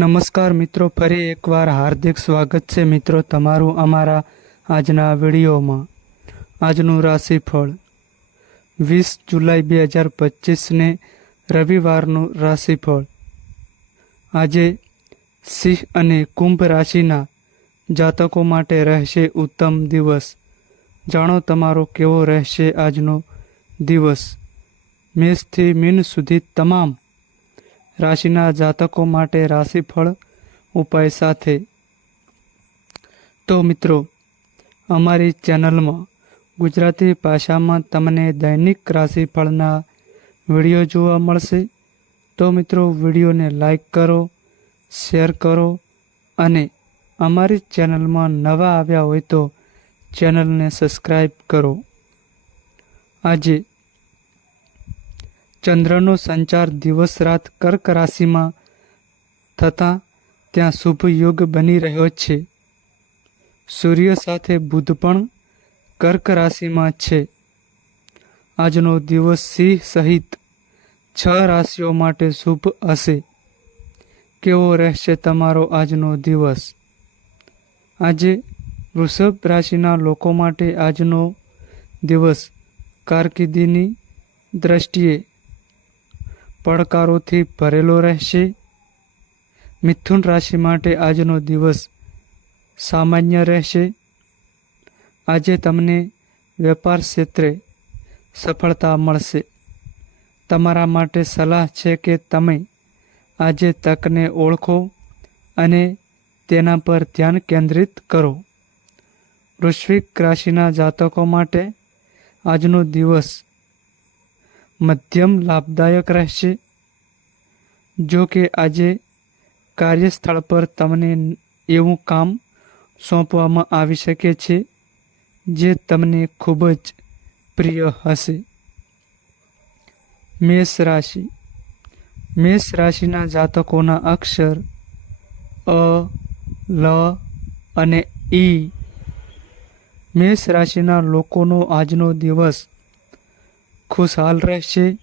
નમસ્કાર મિત્રો, ફરી એકવાર હાર્દિક સ્વાગત છે મિત્રો તમારું અમારા આજના વિડીયોમાં. આજનું રાશિફળ 20 જુલાઈ 2025ને રવિવારનું રાશિફળ. આજે સિંહ અને કુંભ રાશિના જાતકો માટે રહેશે ઉત્તમ દિવસ. જાણો તમારો કેવો રહેશે આજનો દિવસ. મેષથી મીન સુધી તમામ રાશિના જાતકો માટે રાશિફળ ઉપાય સાથે. તો મિત્રો, અમારી ચેનલમાં ગુજરાતી ભાષામાં તમને દૈનિક રાશિફળના વિડીયો જોવા મળશે. તો મિત્રો, વિડીયોને લાઈક કરો, શેર કરો અને અમારી ચેનલમાં નવા આવ્યા હોય તો ચેનલને સબસ્ક્રાઈબ કરો. આજે ચંદ્રનો સંચાર દિવસ રાત કર્ક રાશિમાં થતાં ત્યાં શુભ યોગ બની રહ્યો છે. સૂર્ય સાથે બુધ પણ કર્ક રાશિમાં છે. આજનો દિવસ સિંહ સહિત 6 રાશિઓ માટે શુભ હશે. કેવો રહેશે તમારો આજનો દિવસ? આજે વૃષભ રાશિના લોકો માટે આજનો દિવસ કારકિર્દીની દ્રષ્ટિએ પડકારોથી ભરેલો રહેશે. મિથુન રાશિ માટે આજનો દિવસ સામાન્ય રહેશે. આજે તમને વેપાર ક્ષેત્રે સફળતા મળશે. તમારા માટે સલાહ છે કે તમે આજે તકને ઓળખો અને તેના પર ધ્યાન કેન્દ્રિત કરો. વૃશ્ચિક રાશિના જાતકો માટે આજનો દિવસ મધ્યમ લાભદાયક રહેશે. જો કે આજે કાર્યસ્થળ પર તમને એવું કામ સોંપવામાં આવી શકે છે જે તમને ખૂબ જ પ્રિય હશે. મેષ રાશિ. મેષ રાશિના જાતકોના અક્ષર અ, લ અને ઈ. મેષ રાશિના લોકોનો આજનો દિવસ ખુશહાલ રહેશે.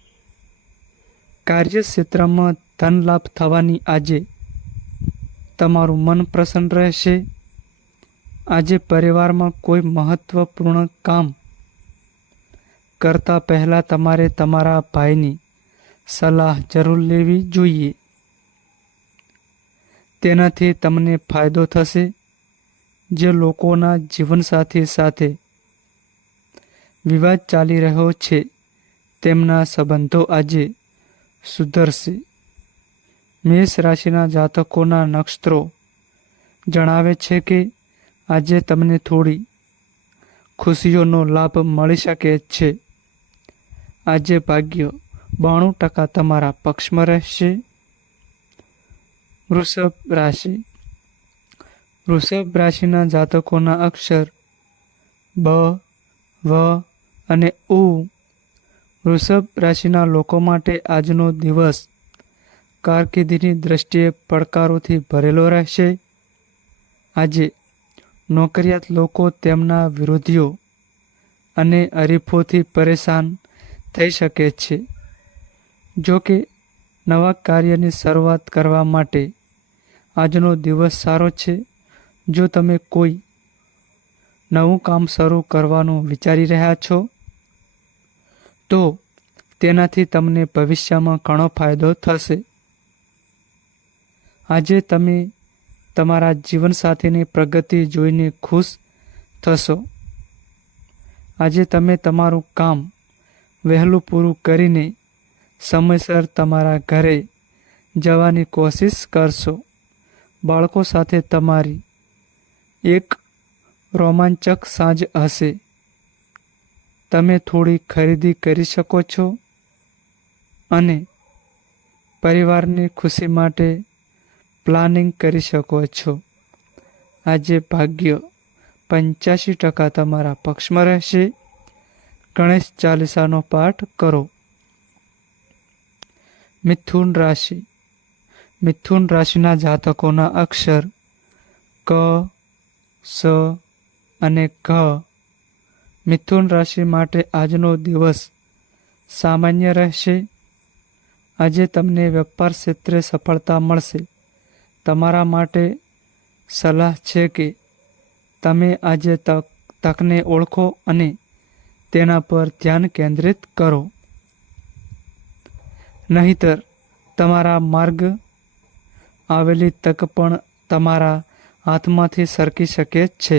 કાર્યક્ષેત્રમાં ધન લાભ થવાની આજે તમારું મન પ્રસન્ન રહેશે. આજે પરિવારમાં કોઈ મહત્વપૂર્ણ કામ કરતા પહેલા તમારે તમારા ભાઈની સલાહ જરૂર લેવી જોઈએ. તેનાથી તમને ફાયદો થશે. જે લોકોના જીવનસાથી સાથે વિવાદ ચાલી રહ્યો છે તેમના સંબંધો આજે સુધરશે. મેષ રાશિના જાતકોના નક્ષત્રો જણાવે છે કે આજે તમને થોડી ખુશીઓનો લાભ મળી શકે છે. આજે ભાગ્ય 92% તમારા પક્ષમાં રહેશે. વૃષભ રાશિ. વૃષભ રાશિના જાતકોના અક્ષર બ, વ અને ઉ. વૃષભ રાશિના લોકો માટે આજનો દિવસ કારકિર્દીની દ્રષ્ટિએ પડકારોથી ભરેલો રહેશે. આજે નોકરિયાત લોકો તેમના વિરોધીઓ અને હરીફોથી પરેશાન થઈ શકે છે. જો કે નવા કાર્યની શરૂઆત કરવા માટે આજનો દિવસ સારો છે. જો તમે કોઈ નવું કામ શરૂ કરવાનું વિચારી રહ્યા છો તો તેનાથી તમને ભવિષ્યમાં ઘણો ફાયદો થશે. આજે તમે તમારા જીવનસાથીની પ્રગતિ જોઈને ખુશ થશો. આજે તમે તમારું કામ વહેલું પૂરું કરીને સમયસર તમારા ઘરે જવાની કોશિશ કરશો. બાળકો સાથે તમારી એક રોમાંચક સાંજ હશે. તમે થોડી ખરીદી કરી શકો છો અને પરિવારની ખુશી માટે પ્લાનિંગ કરી શકો છો. આજે ભાગ્ય 85% તમારા પક્ષમાં રહેશે. ગણેશ ચાલીસાનો પાઠ કરો. મિથુન રાશિ. મિથુન રાશિના જાતકોના અક્ષર ક, સ અને ઘ. મિથુન રાશિ માટે આજનો દિવસ સામાન્ય રહેશે. આજે તમને વેપાર ક્ષેત્રે સફળતા મળશે. તમારા માટે સલાહ છે કે તમે આજે તકને ઓળખો અને તેના પર ધ્યાન કેન્દ્રિત કરો. નહીંતર તમારા માર્ગ આવેલી તક પણ તમારા હાથમાંથી સરકી શકે છે.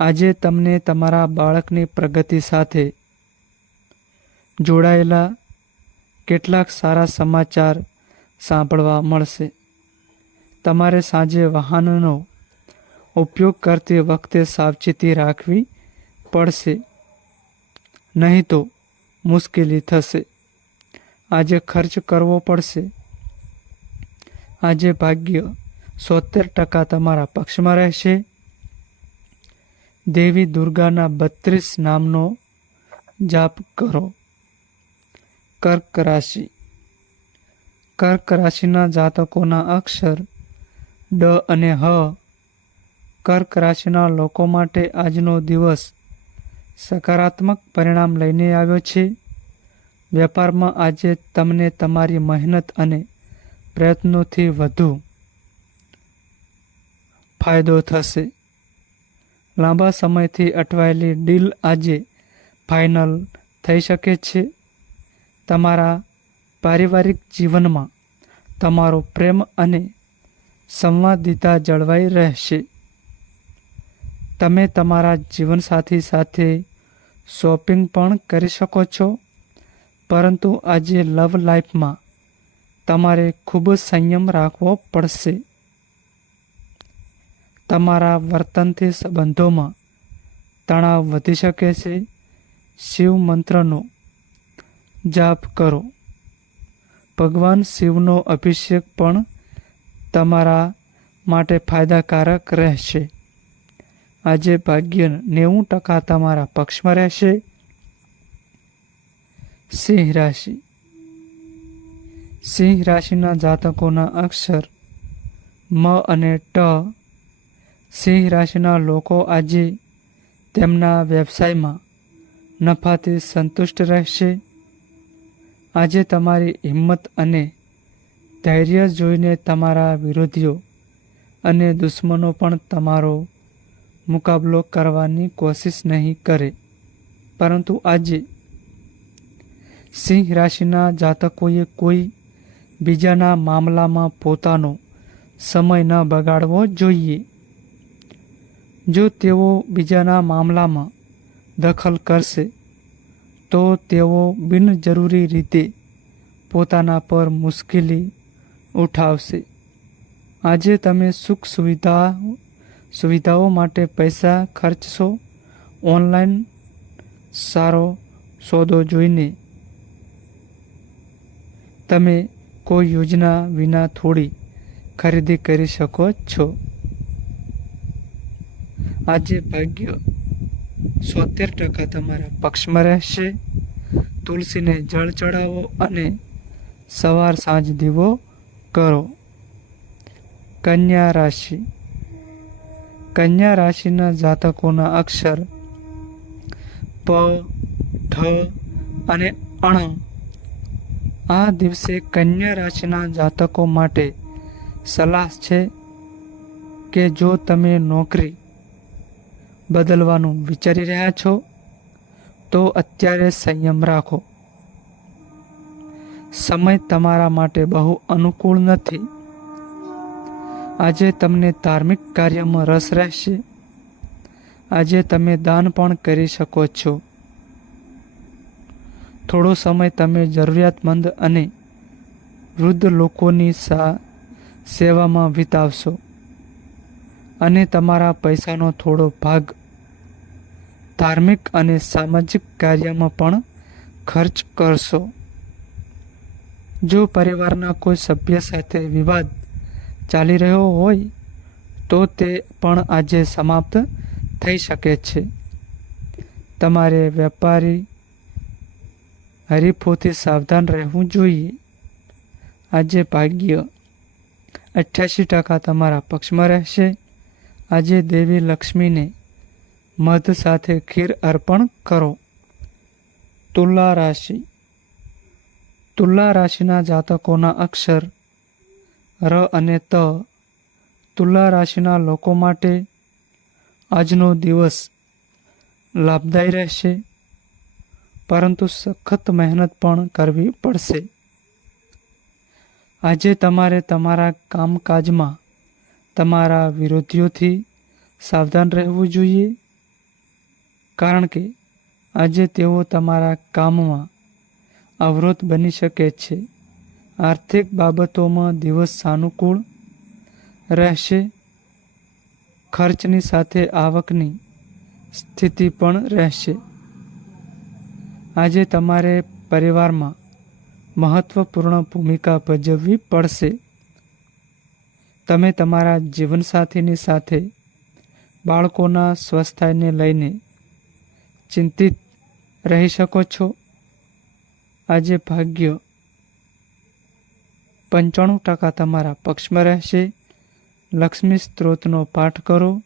આજે તમને તમારા બાળકની પ્રગતિ સાથે જોડાયેલા કેટલાક સારા સમાચાર સાંભળવા મળશે. તમારે સાંજે વાહનનો ઉપયોગ કરતી વખતે સાવચેતી રાખવી પડશે, નહીં તો મુશ્કેલી થશે. આજે ખર્ચ કરવો પડશે. આજે ભાગ્ય 70% તમારા પક્ષમાં રહેશે. દેવી દુર્ગાના 32 નામનો જાપ કરો. કર્ક રાશિ. કર્ક રાશિના જાતકોના અક્ષર ડ અને હ. કર્ક રાશિના લોકો માટે આજનો દિવસ સકારાત્મક પરિણામ લઈને આવ્યો છે. વેપારમાં આજે તમને તમારી મહેનત અને પ્રયત્નોથી વધુ ફાયદો થશે. લાંબા સમયથી અટવાયેલી ડીલ આજે ફાઇનલ થઈ શકે છે. તમારા પારિવારિક જીવનમાં તમારો પ્રેમ અને સંવાદિતા જળવાઈ રહેશે. તમે તમારા જીવનસાથી સાથે શોપિંગ પણ કરી શકો છો, પરંતુ આજે લવ લાઈફમાં તમારે ખૂબ સંયમ રાખવો પડશે. તમારા વર્તનથી સંબંધોમાં તણાવ વધી શકે છે. શિવ મંત્રનો જાપ કરો. ભગવાન શિવનો અભિષેક પણ તમારા માટે ફાયદાકારક રહેશે. આજે ભાગ્ય 90% તમારા પક્ષમાં રહેશે. સિંહ રાશિ. સિંહ રાશિના જાતકોના અક્ષર મ અને ટ. સિંહ રાશિના લોકો આજે તેમના વ્યવસાયમાં નફાથી સંતુષ્ટ રહેશે. આજે તમારી હિંમત અને ધૈર્ય જોઈને તમારા વિરોધીઓ અને દુશ્મનો પણ તમારો મુકાબલો કરવાની કોશિશ નહીં કરે. પરંતુ આજે સિંહ રાશિના જાતકોએ કોઈ બીજાના મામલામાં પોતાનો સમય ન બગાડવો જોઈએ. જો તેઓ બીજાના મામલામાં દખલ કરશે તો તેઓ બિનજરૂરી રીતે પોતાના પર મુશ્કેલી ઉઠાવશે. આજે તમે સુખ સુવિધાઓ માટે પૈસા ખર્ચશો. ઓનલાઈન સારો સોદો જોઈને તમે કોઈ યોજના વિના થોડી ખરીદી કરી શકો છો. આજે ભાગ્ય 70% તમારા પક્ષમાં રહેશે. તુલસીને જળ ચડાવો અને સવાર સાંજ દીવો કરો. કન્યા રાશિ. કન્યા રાશિના જાતકોના અક્ષર પ, ઠ અને અણ. આ દિવસે કન્યા રાશિના જાતકો માટે સલાહ છે કે જો તમે નોકરી બદલવાનું વિચારી રહ્યા છો તો અત્યારે સંયમ રાખો. સમય તમારા માટે બહુ અનુકૂળ નથી. આજે તમને ધાર્મિક કાર્યમાં રસ રહેશે. આજે તમે દાન પણ કરી શકો છો. થોડો સમય તમે જરૂરિયાતમંદ અને વૃદ્ધ લોકોની સેવામાં વિતાવશો અને તમારા પૈસાનો થોડો ભાગ ધાર્મિક અને સામાજિક કાર્યમાં પણ ખર્ચ કરશો. જો પરિવારના કોઈ સભ્ય સાથે વિવાદ ચાલી રહ્યો હોય તો તે પણ આજે સમાપ્ત થઈ શકે છે. તમારે વેપારી હરીફોથી સાવધાન રહેવું જોઈએ. આજે ભાગ્ય 88% તમારા પક્ષમાં રહેશે. આજે દેવી લક્ષ્મીને મધ સાથે ખીર અર્પણ કરો. તુલા રાશિ. તુલા રાશિના જાતકોના અક્ષર ર અને ત તુલા રાશિના લોકો માટે આજનો દિવસ લાભદાયી રહેશે, પરંતુ સખત મહેનત પણ કરવી પડશે. આજે તમારે તમારા કામકાજમાં તમારા વિરોધીઓથી સાવધાન રહેવું જોઈએ, કારણ કે આજે તેઓ તમારા કામમાં અવરોધ બની શકે છે. આર્થિક બાબતોમાં દિવસ સાનુકૂળ રહેશે. ખર્ચની સાથે આવકની સ્થિતિ પણ રહેશે. આજે તમારે પરિવારમાં મહત્વપૂર્ણ ભૂમિકા ભજવવી પડશે. તમે તમારા જીવનસાથીની સાથે બાળકોના સ્વાસ્થ્યને લઈને ચિંતિત રહી શકો છો. આજે ભાગ્ય 95% તમારા પક્ષમાં રહેશે. લક્ષ્મી સ્ત્રોતનો પાઠ કરો.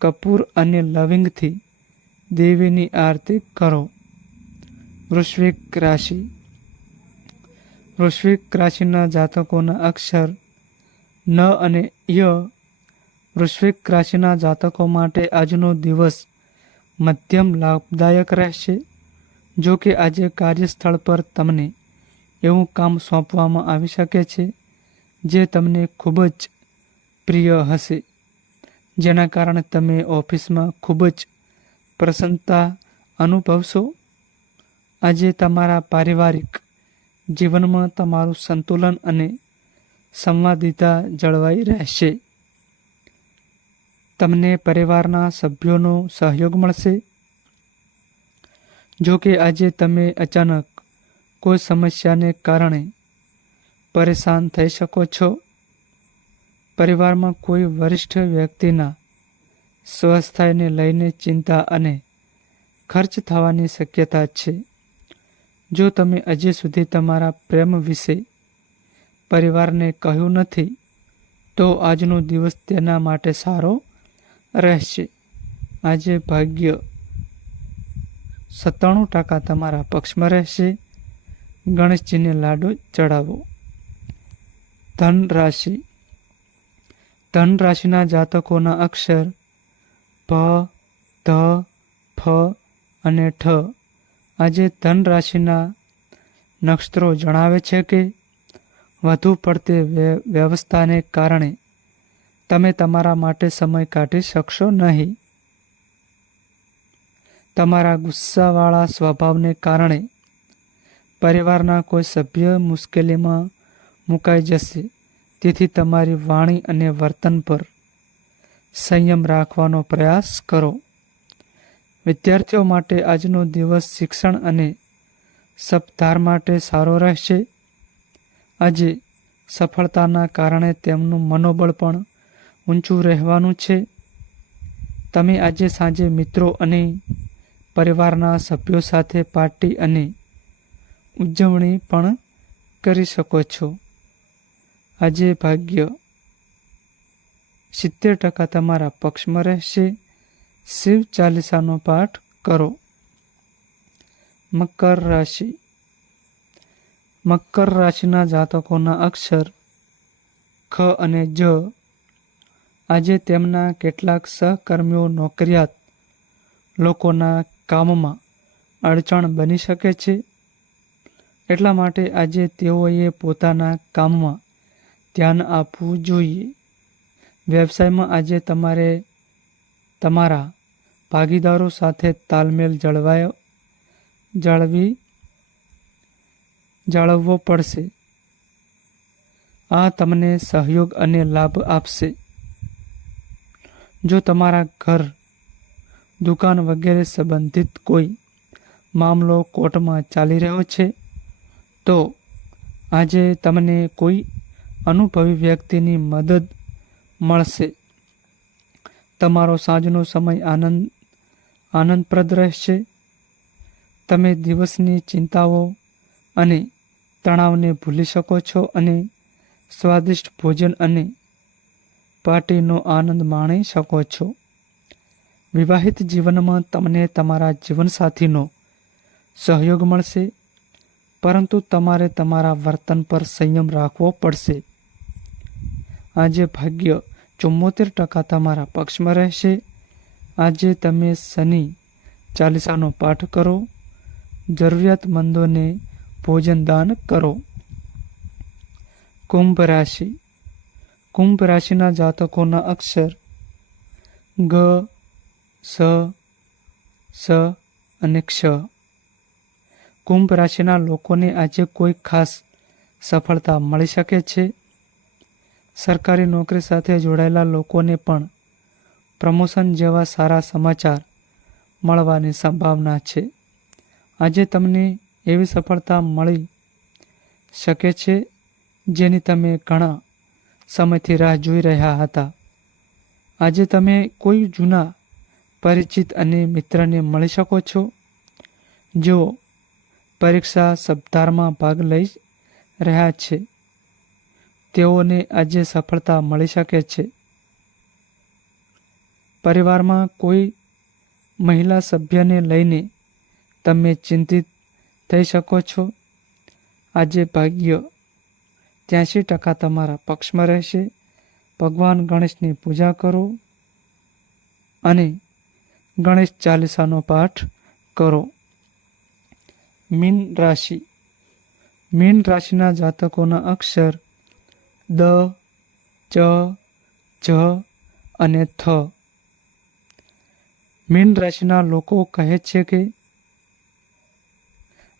કપૂર અને લવિંગથી દેવીની આરતી કરો. વૃશ્ચિક રાશિ. વૃશ્ચિક રાશિના જાતકોના અક્ષર ન અને ય. વૃશ્ચિક રાશિના જાતકો માટે આજનો દિવસ મધ્યમ લાભદાયક રહેશે. જો કે આજે કાર્યસ્થળ પર તમને એવું કામ સોંપવામાં આવી શકે છે જે તમને ખૂબ જ પ્રિય હશે, જેના કારણે તમે ઓફિસમાં ખૂબ જ પ્રસન્નતા અનુભવશો. આજે તમારા પારિવારિક જીવનમાં તમારું સંતુલન અને સંવાદિતા જળવાઈ રહેશે. તમને પરિવારના સભ્યોનો સહયોગ મળશે. જો કે આજે તમે અચાનક કોઈ સમસ્યાને કારણે પરેશાન થઈ શકો છો. પરિવારમાં કોઈ વરિષ્ઠ વ્યક્તિના સ્વાસ્થ્યને લઈને ચિંતા અને ખર્ચ થવાની શક્યતા છે. જો તમે હજી સુધી તમારા પ્રેમ વિશે પરિવારને કહ્યું નથી, તો આજનો દિવસ તેના માટે સારો રહેશે. આજે ભાગ્ય 97% તમારા પક્ષમાં રહેશે. ગણેશજીને લાડુ ચડાવો. ધન રાશિ. ધન રાશિના જાતકોના અક્ષર ભ, ધ, ફ અને ઠ. આજે ધન રાશિના નક્ષત્રો જણાવે છે કે વધુ પડતી વ્યવસ્થાને કારણે તમે તમારા માટે સમય કાઢી શકશો નહીં. તમારા ગુસ્સાવાળા સ્વભાવને કારણે પરિવારના કોઈ સભ્ય મુશ્કેલીમાં મુકાઈ જશે. તેથી તમારી વાણી અને વર્તન પર સંયમ રાખવાનો પ્રયાસ કરો. વિદ્યાર્થીઓ માટે આજનો દિવસ શિક્ષણ અને સપધાર માટે સારો રહેશે. આજે સફળતાના કારણે તેમનું મનોબળ પણ ઊંચું રહેવાનું છે. તમે આજે સાંજે મિત્રો અને પરિવારના સભ્યો સાથે પાર્ટી અને ઉજવણી પણ કરી શકો છો. આજે ભાગ્ય 70% તમારા પક્ષમાં રહેશે. શિવ ચાલીસાનો પાઠ કરો. મકર રાશિ. મકર રાશિના જાતકોના અક્ષર ખ અને જ. આજે તેમના કેટલાક સહકર્મીઓ નોકરિયાત લોકોના કામમાં અડચણ બની શકે છે. એટલા માટે આજે તેઓએ પોતાના કામમાં ધ્યાન આપવું જોઈએ. વ્યવસાયમાં આજે તમારે તમારા ભાગીદારો સાથે તાલમેલ જાળવવો પડશે. આ તમને સહયોગ અને લાભ આપશે. જો તમારા ઘર, દુકાન વગેરે સંબંધિત કોઈ મામલો કોર્ટમાં ચાલી રહ્યો છે, તો આજે તમને કોઈ અનુભવી વ્યક્તિની મદદ મળશે. તમારો સાંજનો સમય આનંદપ્રદ રહેશે. તમે દિવસની ચિંતાઓ અને તણાવને ભૂલી શકો છો અને સ્વાદિષ્ટ ભોજન અને પાર્ટીનો આનંદ માણી શકો છો. વિવાહિત જીવનમાં તમને તમારા જીવનસાથીનો સહયોગ મળશે, પરંતુ તમારે તમારા વર્તન પર સંયમ રાખવો પડશે. આજે ભાગ્ય 74% તમારા પક્ષમાં રહેશે. આજે તમે શનિ ચાલીસાનો પાઠ કરો. જરૂરિયાતમંદોને ભોજન દાન કરો. કુંભ રાશિ. કુંભ રાશિના જાતકોના અક્ષર ગ, સ, સ અને ક્ષ. કુંભ રાશિના લોકોને આજે કોઈ ખાસ સફળતા મળી શકે છે. સરકારી નોકરી સાથે જોડાયેલા લોકોને પણ પ્રમોશન જેવા સારા સમાચાર મળવાની સંભાવના છે. આજે તમને એવી સફળતા મળી શકે છે જેની તમે ઘણા સમયથી રાહ જોઈ રહ્યા હતા. આજે તમે કોઈ જૂના પરિચિત અને મિત્રને મળી શકો છો જેઓ પરીક્ષા સપ્તાહમાં ભાગ લઈ રહ્યા છે. તેઓને આજે સફળતા મળી શકે છે. પરિવારમાં કોઈ મહિલા સભ્યને લઈને તમે ચિંતિત થઈ શકો છો. આજે ભાગ્ય 83% તમારા પક્ષમાં રહેશે. ભગવાન ગણેશની પૂજા કરો અને ગણેશ ચાલીસાનો પાઠ કરો. મીન રાશિ. મીન રાશિના જાતકોના અક્ષર દ, ચ, જ અને થ. મીન રાશિના લોકો કહે છે કે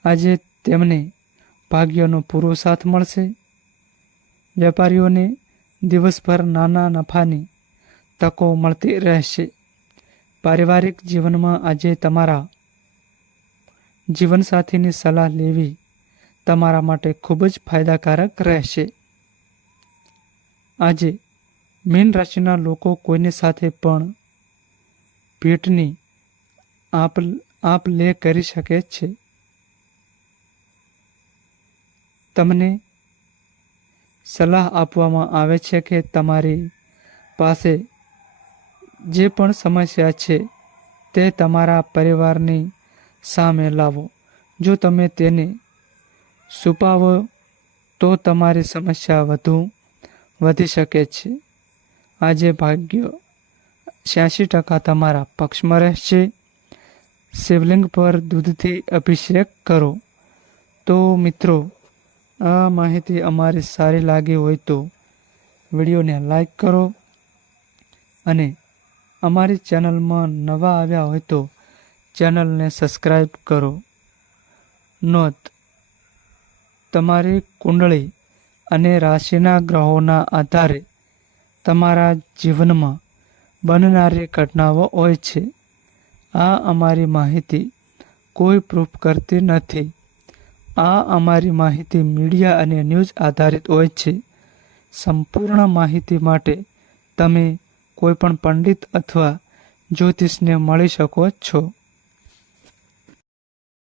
આજે તેમને ભાગ્યનો પૂરો સાથ મળશે. વેપારીઓને દિવસભર નાના નફાની તકો મળતી રહેશે. પારિવારિક જીવનમાં આજે તમારા જીવનસાથીની સલાહ લેવી તમારા માટે ખૂબ જ ફાયદાકારક રહેશે. આજે મીન રાશિના લોકો કોઈની સાથે પણ ભેટની આપ લે કરી શકે છે. તમને સલાહ આપવામાં આવે છે કે તમારી પાસે જે પણ સમસ્યા છે તે તમારા પરિવારની સામે લાવો. જો તમે તેને છુપાવો તો તમારી સમસ્યા વધુ વધી શકે છે. આજે ભાગ્ય 86% તમારા પક્ષમાં રહેશે. શિવલિંગ પર દૂધથી અભિષેક કરો. તો મિત્રો, આ માહિતી અમારી સારી લાગી હોય તો વિડીયોને લાઈક કરો અને અમારી ચેનલમાં નવા આવ્યા હોય તો ચેનલને સબસ્ક્રાઈબ કરો. નોંધ: તમારી કુંડળી અને રાશિના ગ્રહોના આધારે તમારા જીવનમાં બનનારી ઘટનાઓ હોય છે. આ અમારી માહિતી કોઈ પ્રૂફ કરતી નથી. આ અમારી માહિતી મીડિયા અને ન્યૂઝ આધારિત હોય છે. સંપૂર્ણ માહિતી માટે તમે કોઈપણ પંડિત અથવા જ્યોતિષને મળી શકો છો.